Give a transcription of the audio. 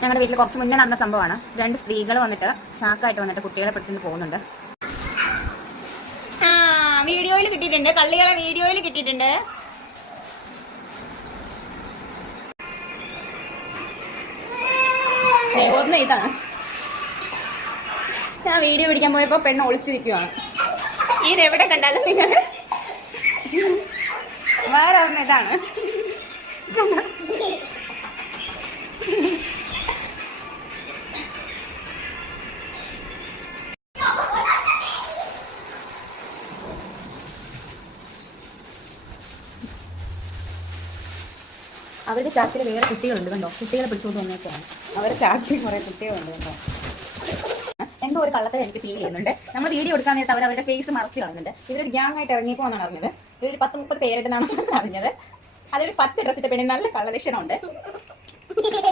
ഞങ്ങളുടെ വീട്ടിൽ കുറച്ച് മുന്നേ നടന്ന സംഭവമാണ്. 2 സ്ത്രീകൾ വന്നിട്ട് ചാക്കായിട്ട് വന്നിട്ട് കുട്ടികളെ പിടിച്ചുകൊണ്ട് പോകുന്നുണ്ട്. വീഡിയോയിൽ കിട്ടിയിട്ടുണ്ട്, കള്ളികളെ വീഡിയോയിൽ കിട്ടിയിട്ടുണ്ട്. ഒന്ന് ഇതാണ്, ഞാൻ വീഡിയോ പിടിക്കാൻ പോയപ്പോ പെണ്ണ് ഒളിച്ചിരിക്കുവാണ്. ഇതെവിടെ കണ്ടാലും നിങ്ങൾ വേറെ ഒരെണ്ണം ഇതാണ്. അവരുടെ ചാക്കിൽ വേറെ കുട്ടികളുണ്ട് കണ്ടോ, കുട്ടികളെ പിടിച്ചുകൊണ്ട് വന്നേക്കാണ്. അവരുടെ ചാക്കിൽ കുറെ കുട്ടികളുണ്ട് കണ്ടോ. എന്തോ ഒരു കള്ളത്തിൽ എനിക്ക് ഫീൽ ചെയ്യുന്നുണ്ട്. നമ്മൾ വീഡിയോ എടുക്കാൻ നേരത്തെ അവരുടെ ഫേസ് മറച്ച് കളഞ്ഞിട്ടുണ്ട്. ഇവരൊരു ഗ്യാങ് ആയിട്ട് ഇറങ്ങിപ്പോന്നാണ് അറിഞ്ഞത്. ഇവരൊരു 10-30 പേരായിട്ടാണ് അറിഞ്ഞത്. അതൊരു പച്ച ഡ്രസ് ഇട്ട പെണ്ണിന് നല്ല കളർ ലക്ഷണമുണ്ട്.